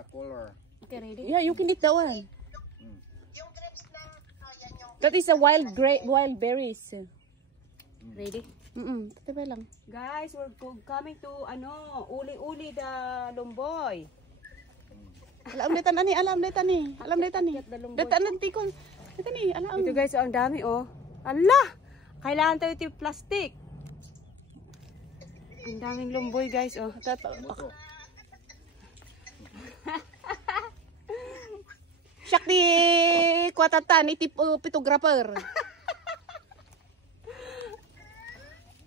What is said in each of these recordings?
the color. Okay, ready? Yeah, you can eat that one. Yung grapes na, yan yung... That is a wild berries. Ready? Tatibay lang. Guys, we're coming to uli-uli the Lumboy. Alam na tani. Datan nanti ko. Tani, alam. Ito guys, ang dami oh. Allah! Kailangan tayo ito yung plastic. Ang daming Lumboy guys oh. Siyak di kuatatan itip photographer.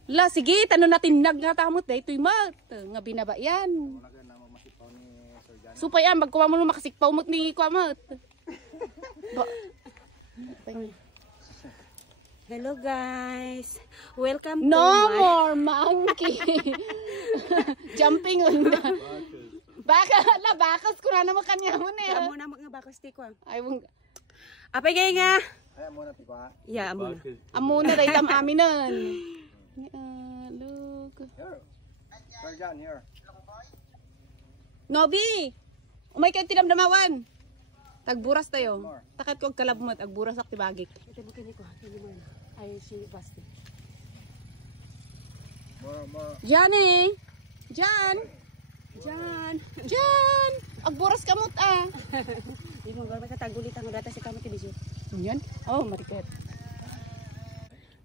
La sige, tanong natin nagnatamot dahil ito'y mat. Nga binaba yan. Supay yan, magkuha mo makasikpaw mo't ni kuamot. Hello guys. Welcome No to my... more monkey. Jumping on the... Bakas ko na naman kanya mo na Amo na mga bakas ti ko. Ay, wong... Apay gay nga. Ay, muna tiko ha. Yeah, amo na. Amo na, dahil tam amin nun. Look. Here. Sir John, here. Nobi! Umay kayo tinamdamawan. Tagburas tayo. Takat ko kalabmot, agburas ak tibagik. Ito mo kini ko. Hindi mo na. Ay, si plastic. More. Jan eh. Jan! Agburas kamot ah. Di mo gawin ka tagulit ang data sa kamot ni Jud. Yan? Oh, marikit.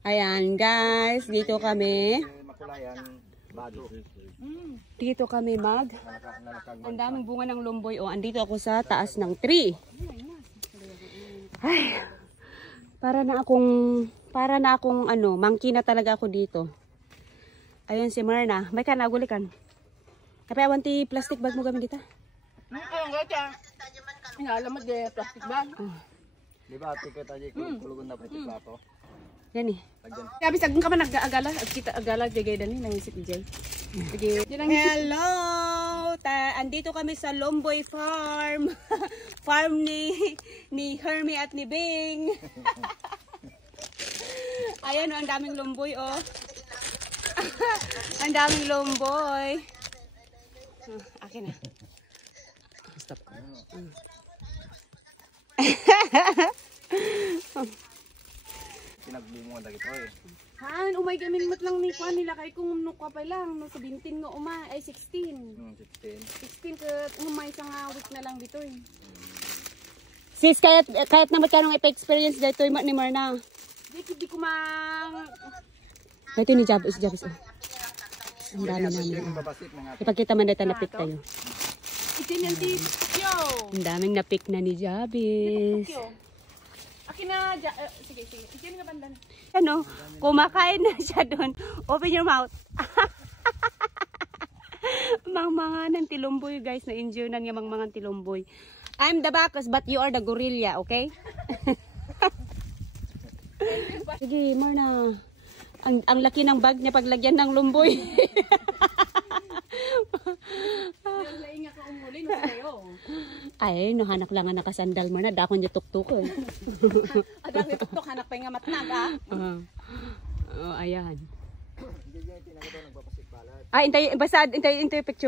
Ayan guys, dito kami. Makulayan. Bagi. Dito kami ang daming bunga ng lumboy. Oh, andito ako sa taas ng tree. Ay, para na akong monkey na talaga ako dito. Ayun si Marna. May ka nagulikan. Kapay awanti plastic bag mo gamit dito. Ang gata. Alam mo de plastic bag. Di ba tiket aja kulugon na pati plato. Yan eh. Sabi sagong ka man nag-agala, kita agala jagay dani nang isip Jay. Sige. Hello! Andito kami sa Lumboy Farm. Farm ni Hermie at ni Bing. Ayan, ang daming lumboy oh. Ang daming lumboy. Akin na. Stop. Pinagbungo na gito eh. Han, umay gamin mat lang ni kuan nila kay kung nukwa pa lang no 17 nga uma ay 16. 16 ket umay sa nga week na lang dito eh. Sis, kahit na magkano ipa-experience dito ni Marna. Di ko mang Ito ni Jabis oh. Ang dami namin. Ipagkita man dito na pick tayo. itin yan di yo. Ang daming na-pick na ni Jabis. Akin na sige. Itin nga banda na. Ano, kumakain na siya doon. Open your mouth. Mangmangan ng tilumboy guys. Na-enjoy nang yung mangmangan tilumboy. I'm the bacchus but you are the gorilla, okay? Sige, Marna. Ang laki ng bag niya paglagyan ng lumboy. Laing ka umuli no kayo. Ay, nahanak lang nga nakasandal mo na. Dakon niya tuktok eh. Adang ito hanak pa nga matnag ah. Oh, ayan. Hindi tinaga daw nagpapasik balat. Ay, intay yung picture.